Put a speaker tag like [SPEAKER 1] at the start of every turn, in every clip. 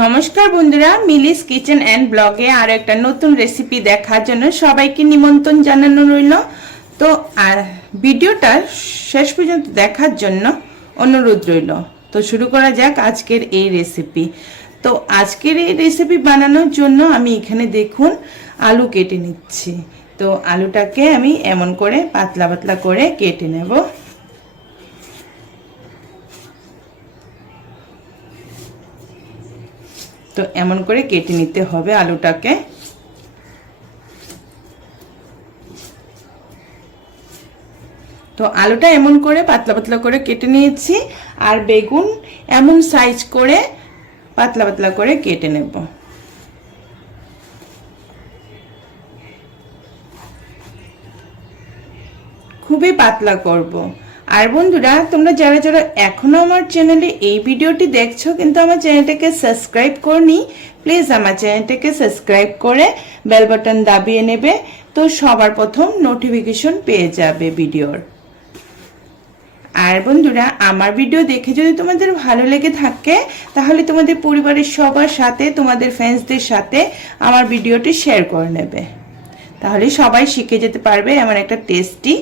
[SPEAKER 1] নমস্কার বন্ধুরা, মিলিস kitchen and ব্লগে আর একটা নতুন রেসিপি দেখার জন্য সবাইকে নিমন্ত্রণ জানানো রইল। তো, আর ভিডিওটা শেষ পর্যন্ত দেখার জন্য অনুরোধ রইল। তো, শুরু করা যাক আজকের এই রেসিপি তো, আজকের এই রেসিপি বানানোর জন্য আমি এখানে দেখুন আলু কেটে নিচ্ছি। তো, আলুটাকে আমি এমন করে পাতলা পাতলা করে কেটে নেব। তো এমন করে কেটে নিতে হবে আলুটাকে তো আলুটা এমন করে, পাতলা পাতলা করে কেটে নিয়েছি আর বেগুন এমন সাইজ করে পাতলা পাতলা করে কেটে নেব খুবই পাতলা করব। আর বন্ধুরা, তোমরা যারা যারা এখনও আমার চ্যানেলে এই ভিডিওটি দেখছ, কিন্তু আমার চ্যানেলটাকে সাবস্ক্রাইব করনি প্লিজ আমার চ্যানেলটাকে সাবস্ক্রাইব করে বেল বাটন দাবিয়ে নেবে, তো সবার প্রথম নোটিফিকেশন পেয়ে যাবে ভিডিওর। আর বন্ধুরা, আমার ভিডিও দেখে যদি তোমাদের ভালো লেগে থাকে, তাহলে তোমাদের পরিবারের সবার সাথে, তোমাদের ফ্রেন্ডসদের সাথে আমার ভিডিওটি শেয়ার করে নেবে। তাহলে সবাই শিখে যেতে পারবে আমার একটা টেস্টি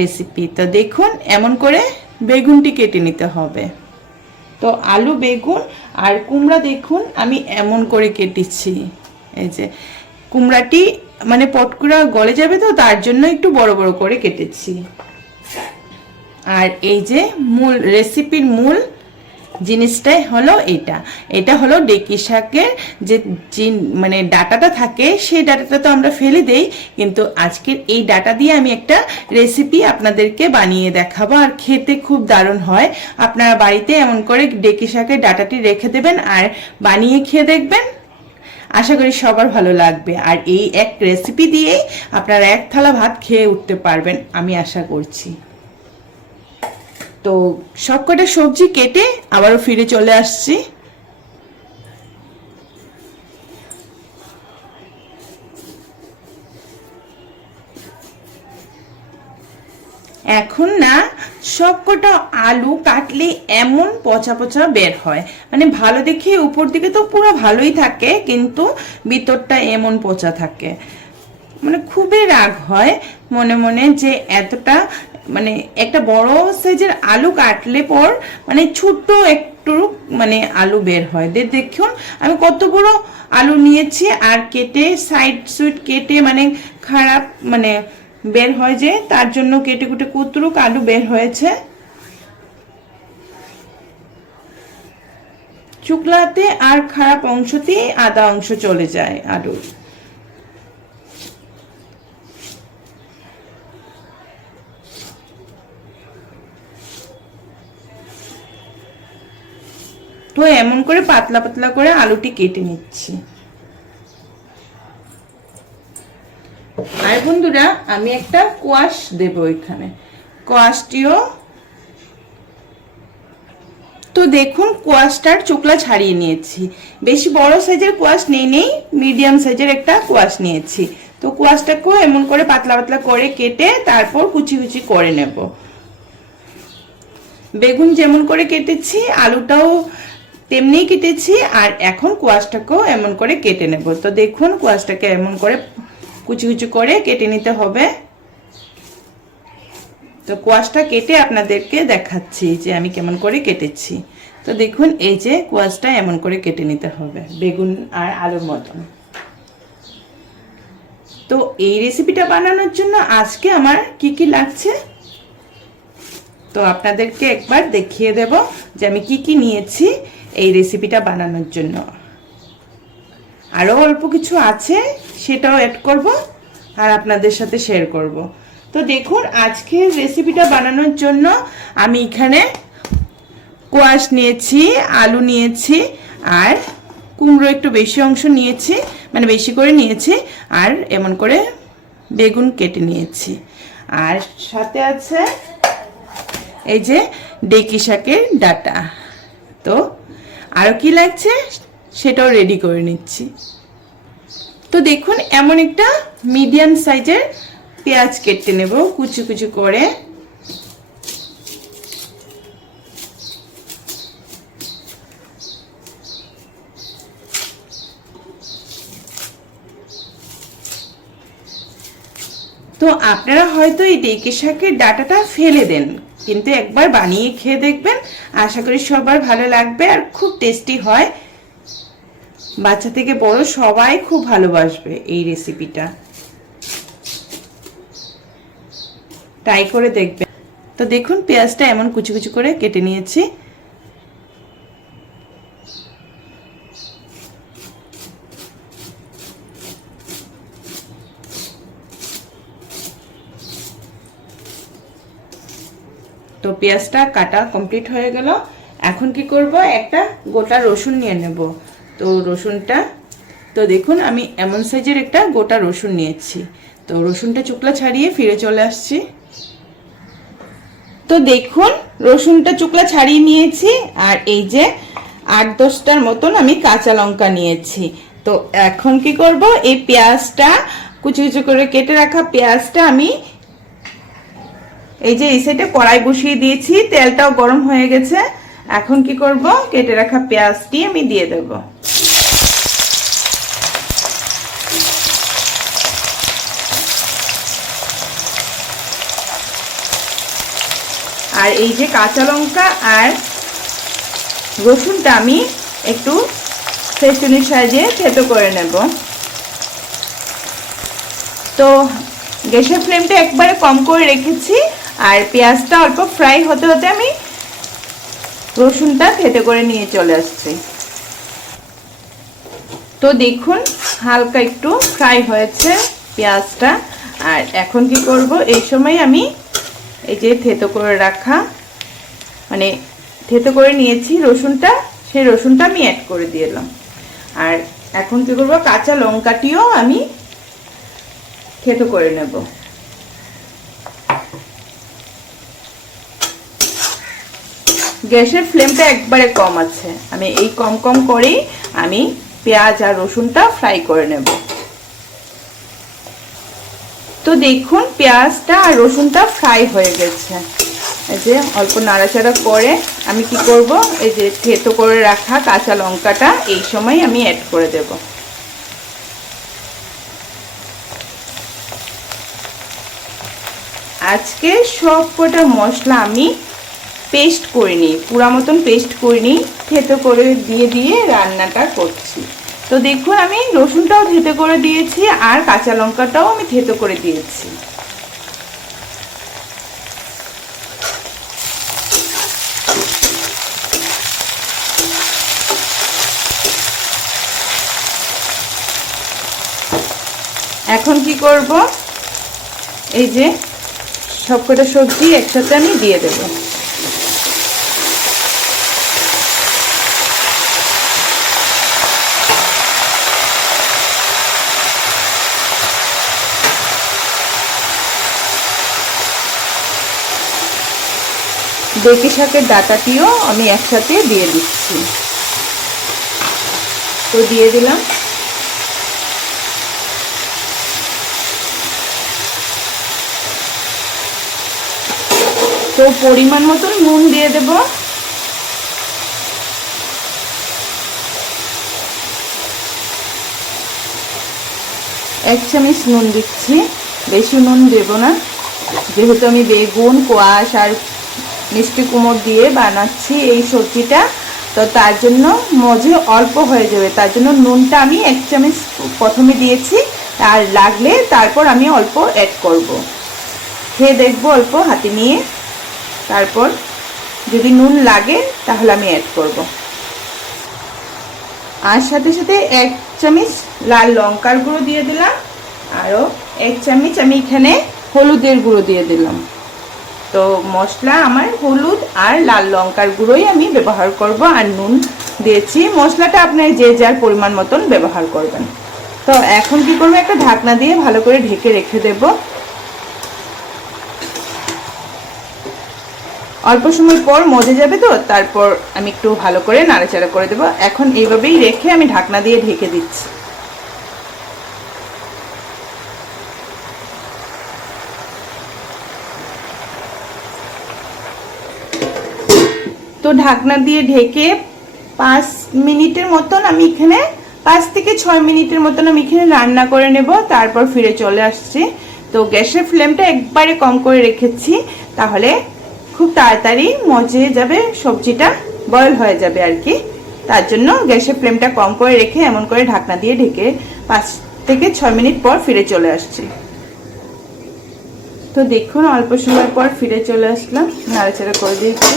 [SPEAKER 1] রেসিপি তো দেখুন, এমন করে বেগুনটি কেটে নিতে হবে। তো আলু, বেগুন আর কুমড়া দেখুন, আমি এমন করে কেটেছি। এই যে, কুমড়াটি মানে পটকুড়া গলে যাবে তো, তার জন্য একটু বড় বড় করে কেটেছি। আর এই যে, মূল রেসিপির মূল জিনিসটাই হলো এটা। এটা হলো ডেকি শাকের যে মানে ডাটাটা থাকে, সেই ডাটাটা তো আমরা ফেলে দেই। কিন্তু আজকের এই ডাটা দিয়ে আমি একটা রেসিপি আপনাদেরকে বানিয়ে দেখাবো। আর খেতে খুব দারুণ হয়। আপনারা বাড়িতে এমন করে ডেকি শাকের ডাটাটি রেখে দেবেন আর বানিয়ে খেয়ে দেখবেন। আশা করি সবার ভালো লাগবে। আর এই এক রেসিপি দিয়েই আপনারা এক থালা ভাত খেয়ে উঠতে পারবেন, আমি আশা করছি। তো সবকটা সবজি কেটে আবারও ফিরে চলে আসছি। এখন না, সবকটা আলু কাটলে এমন পচা পচা বের হয়। মানে ভালো দেখে উপর দিকে তো পুরো ভালোই থাকে, কিন্তু ভিতরটা এমন পচা থাকে। মানে খুবই রাগ হয় মনে মনে যে এতটা মানে একটা বড় সাইজের আলু কাটলে পর মানে ছোট্ট একটু মানে আলু বের হয়। দেখুন, আমি কত বড় আলু নিয়েছি আর কেটে সাইড সুইট কেটে মানে খারাপ মানে বের হয় যে, তার জন্য কেটে কুটে কুতরুক আলু বের হয়েছে? চুকলাতে আর খারাপ অংশতে আদা অংশ চলে যায় আলুর। তো এমন করে পাতলা পাতলা করে আলুটি কেটে নিচ্ছি। আর বন্ধুরা, আমি একটা কোয়াশ দেব এখানে। কোয়াশটিও তো দেখুন, কোয়াশটার চোকলা ছাড়িয়ে নিয়েছি। বেশি বড় সাইজের কোয়াশ নেই নেই, মিডিয়াম সাইজের একটা কোয়াশ নিয়েছি। তো কোয়াশটাকেও এমন করে পাতলা পাতলা করে কেটে তারপর কুচি কুচি করে নেব। বেগুন যেমন করে কেটেছি, আলুটাও তেমনি কেটেছি আর এখন কোয়াশটাকেও এমন করে কেটে নেব। তো দেখুন কোয়াশটাকে এমন করে কুচি কুচি করে কেটে নিতে হবে। তো কোয়াশটা কেটে আপনাদেরকে দেখাচ্ছি যে আমি কেমন করে কেটেছি। তো দেখুন এই যে কোয়াশটা এমন করে কেটে নিতে হবে, বেগুন আর আলুর মতন। তো এই রেসিপিটা বানানোর জন্য আজকে আমার কি কি লাগছে? তো আপনাদেরকে একবার দেখিয়ে দেব যে আমি কি কি নিয়েছি। এই রেসিপিটা বানানোর জন্য। আরও অল্প কিছু আছে, সেটাও অ্যাড করব আর আপনাদের সাথে শেয়ার করব। তো দেখুন, আজকের রেসিপিটা বানানোর জন্য আমি এখানে কোয়াশ নিয়েছি, আলু নিয়েছি আর কুমড়ো একটু বেশি অংশ নিয়েছি মানে বেশি করে নিয়েছি আর এমন করে বেগুন কেটে নিয়েছি। আর সাথে আছে এই যে ডেকি শাকের ডাটা। তো আর কি লাগছে? সেটাও রেডি করে নিচ্ছি। তো দেখুন, এমন একটা মিডিয়াম সাইজের পেঁয়াজ কেটে নেব, কুচু কুচু করে। তো আপনারা হয়তো এই ডেকে শাকের ডাটাটা ফেলে দেন। কিন্তু একবার বানিয়ে খেয়ে দেখবেন। আশা করি সবার ভালো লাগবে আর খুব টেস্টি হয়। বাচ্চা থেকে বড় সবাই খুব ভালোবাসবে এই রেসিপিটা ট্রাই করে দেখবেন। তো দেখুন, পেঁয়াজটা এমন কুচি কুচি করে কেটে নিয়েছি। তো পেঁয়াজটা কাটা কমপ্লিট হয়ে গেল। এখন কি করব? একটা গোটা রসুন নিয়ে নেব। তো রসুনটা, তো দেখুন আমি এমন সাইজের একটা গোটা রসুন নিয়েছি। তো রসুনটা চুকলা ছাড়িয়ে ফিরে চলে আসছি। তো দেখুন, রসুনটা চুকলা ছাড়িয়ে নিয়েছি আর এই যে আট দশটার মতন আমি কাঁচা লঙ্কা নিয়েছি। তো এখন কি করব? এই পেঁয়াজটা কুচি কুচি করে কেটে রাখা পেঁয়াজটা আমি এই যে এই সাইডে কড়াই বসিয়ে দিয়েছি, তেলটাও গরম হয়ে গেছে। এখন কি করব? কেটে রাখা পেঁয়াজটি আমি দিয়ে দেব। আর এই যে কাঁচা লঙ্কা আর রসুনটা আমি একটু ফেসুনির সাহায্যে থেতো করে নেব। তো গ্যাসের ফ্লেমটা একবারে কম করে রেখেছি। আর পেঁয়াজটা অল্প ফ্রাই হতে হতে আমি রসুনটা থেতে করে নিয়ে চলে আসছি। তো দেখুন, হালকা একটু ফ্রাই হয়েছে পেঁয়াজটা। আর এখন কি করব, এই সময় আমি এই যে থেতো করে রাখা মানে থেতো করে নিয়েছি রসুনটা, সেই রসুনটা আমি অ্যাড করে দিলাম আর এখন কি করব, কাঁচা লঙ্কাটিও আমি থেতো করে নেব। গ্যাসের ফ্লেমটা একবারে কম আছে। আমি এই কম কম করেই আমি পেঁয়াজ আর রসুনটা ফ্রাই করে নেব। তো দেখুন, পেঁয়াজটা আর রসুনটা ফ্রাই হয়ে গেছে। এই যে অল্প নাড়াচাড়া করে আমি কি করব? এই যে থেতো করে রাখা কাঁচা লঙ্কাটা এই সময় আমি অ্যাড করে দেব। আজকে সব কটা মশলা আমি পেস্ট করে নিই, পুরা মতন পেস্ট করে নিই, থেতো করে দিয়ে দিয়ে রান্নাটা করছি। তো দেখুন, আমি রসুনটাও থেতো করে দিয়েছি আর কাঁচা লঙ্কাটাও আমি থেতো করে দিয়েছি। এখন কি করব? এই যে সবকটা সবজি একসাথে আমি দিয়ে দেব। বেটি শাকের ডাটাটিও আমি একসাথে দিয়ে দিচ্ছি। তো দিয়ে দিলাম। তো পরিমাণ মতন নুন দিয়ে দেব। এক চামচ নুন দিচ্ছি। বেশি নুন দেব না। যেহেতু আমি বেগুন, কোয়াশ আর মিষ্টি কুমড় দিয়ে বানাচ্ছি এই সবজিটা। তো তার জন্য মজে অল্প হয়ে যাবে। তার জন্য নুনটা আমি এক চামচ প্রথমে দিয়েছি। আর লাগলে তারপর আমি অল্প অ্যাড করব। খেয়ে দেখব অল্প হাতে নিয়ে। তারপর যদি নুন লাগে তাহলে আমি অ্যাড করব। আর সাথে সাথে এক চামচ লাল লঙ্কার গুঁড়ো দিয়ে দিলাম। আরও এক চামচ আমি এখানে হলুদের গুঁড়ো দিয়ে দিলাম। তো মশলা আমার হলুদ আর লাল লঙ্কার গুঁড়োই আমি ব্যবহার করব আর নুন দিয়েছি। মশলাটা আপনার যে যার পরিমাণ মতন ব্যবহার করবেন। তো এখন কি করব? একটা ঢাকনা দিয়ে ভালো করে ঢেকে রেখে দেবো। অল্প সময় পর মজে যাবে তো, তারপর আমি একটু ভালো করে নাড়াচাড়া করে দেবো। এখন এইভাবেই রেখে আমি ঢাকনা দিয়ে ঢেকে দিচ্ছি। ঢাকনা দিয়ে ঢেকে পাঁচ মিনিটের মতন আমি এখানে, পাঁচ থেকে ছয় মিনিটের মতন আমি এখানে রান্না করে নেব, তারপর ফিরে চলে আসছি। তো গ্যাসের ফ্লেমটা একবারে কম করে রেখেছি, তাহলে খুব তাড়াতাড়ি মজে যাবে, সবজিটা বয়ল হয়ে যাবে আর কি। তার জন্য গ্যাসের ফ্লেমটা কম করে রেখে এমন করে ঢাকনা দিয়ে ঢেকে পাঁচ থেকে ছয় মিনিট পর ফিরে চলে আসছি। তো দেখুন, অল্প সময় পর ফিরে চলে আসলাম, নাড়াচাড়া করে দিয়েছি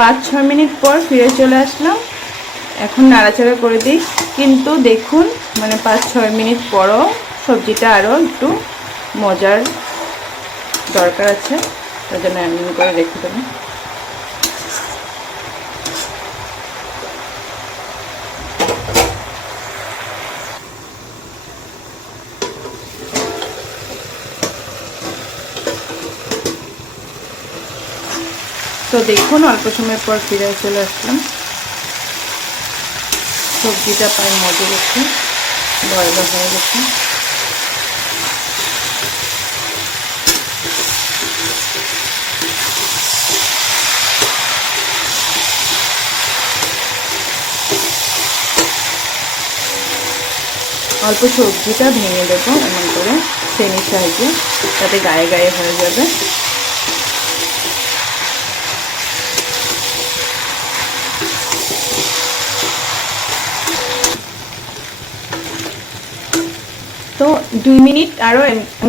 [SPEAKER 1] পাঁচ ছয় মিনিট পর ফিরে চলে আসলাম। এখন নাড়াচাড়া করে দিই। কিন্তু দেখুন মানে পাঁচ ছয় মিনিট পরও সবজিটা আরও একটু মজার দরকার আছে। তার জন্য এমন করে রেখে দেবো। তো দেখুন, অল্প সময় পর ফিরে চলে আসলাম। সবজিটা প্রায় মজে গেছে, বয়ল হয়ে গেছে। অল্প সবজিটা ভেঙে দেবো এমন করে সেমির সাহায্যে তাতে গায়ে গায়ে হয়ে যাবে। তো দুই মিনিট আরও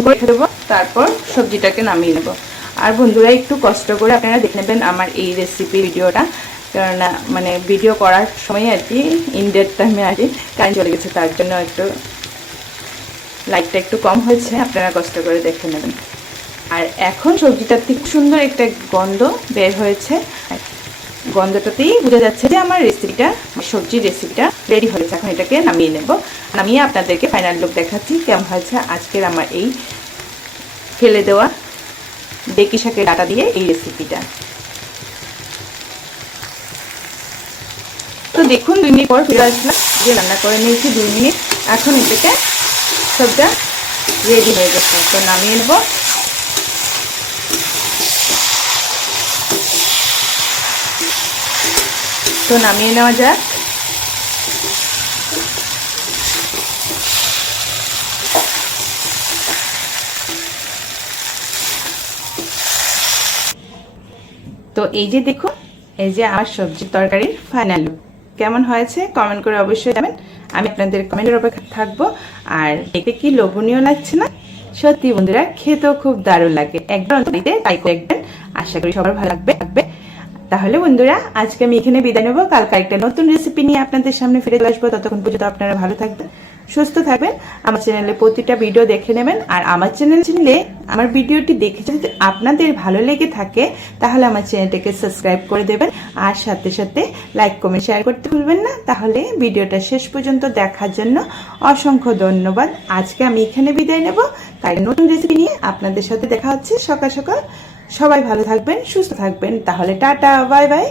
[SPEAKER 1] রেখে দেবো, তারপর সবজিটাকে নামিয়ে নেব। আর বন্ধুরা, একটু কষ্ট করে আপনারা দেখে নেবেন আমার এই রেসিপি ভিডিওটা। কেননা মানে ভিডিও করার সময় আর কি ইন্ডিয়ার টাইমে আর কি কারেন্ট চলে গেছে, তার জন্য একটু লাইটটা একটু কম হয়েছে, আপনারা কষ্ট করে দেখে নেবেন। আর এখন সবজিটার থেকে সুন্দর একটা গন্ধ বের হয়েছে। গন্ধটাতেই বোঝা যাচ্ছে যে আমার রেসিপিটা সবজির রেসিপিটা রেডি হয়েছে। এখন এটাকে নামিয়ে নেব। নামিয়ে আপনাদেরকে ফাইনাল লুক দেখাচ্ছি কেমন হয়েছে আজকের আমার এই ফেলে দেওয়া ডেকি শাকের ডাটা দিয়ে এই রেসিপিটা তো দেখুন, দুই মিনিট পর ফিরে আসলাম। যে রান্না করে নিয়েছি দুই মিনিট। এখন এটাকে সবটা রেডি হয়ে গেছে। তো নামিয়ে নেব। তো নামিয়ে নেওয়া যাক। তো এই যে দেখুন, এই যে আমার সবজির তরকারির ফাইনাল কেমন হয়েছে? কমেন্ট করে অবশ্যই যাবেন আমি আপনাদের কমেন্টের অপেক্ষা থাকব। আর দেখতে কি লোভনীয় লাগছে না? সত্যি বন্ধুরা, খেতেও খুব দারুণ লাগে। অন্তরিতে তাই দেখবেন। আশা করি সবার ভালো লাগবে। লাগবে তাহলে বন্ধুরা, আজকে আমি এখানে বিদায় নেব। কালকে একটা নতুন রেসিপি নিয়ে আপনাদের সামনে ফিরে আসব। ততক্ষণ পর্যন্ত আপনারা ভালো থাকবেন, সুস্থ থাকবেন। আমার চ্যানেলে প্রতিটা ভিডিও দেখে নেবেন। আর আমার চ্যানেল চ্যানেলে আমার ভিডিওটি দেখে যদি আপনাদের ভালো লেগে থাকে, তাহলে আমার চ্যানেলটাকে সাবস্ক্রাইব করে দেবেন। আর সাথে সাথে লাইক কমেন্ট শেয়ার করতে ভুলবেন না। তাহলে ভিডিওটা শেষ পর্যন্ত দেখার জন্য অসংখ্য ধন্যবাদ। আজকে আমি এখানে বিদায় নেব। তাই নতুন রেসিপি নিয়ে আপনাদের সাথে দেখা হচ্ছে। সকাল সকাল সবাই ভালো থাকবেন সুস্থ থাকবেন তাহলে টাটা বাই বাই।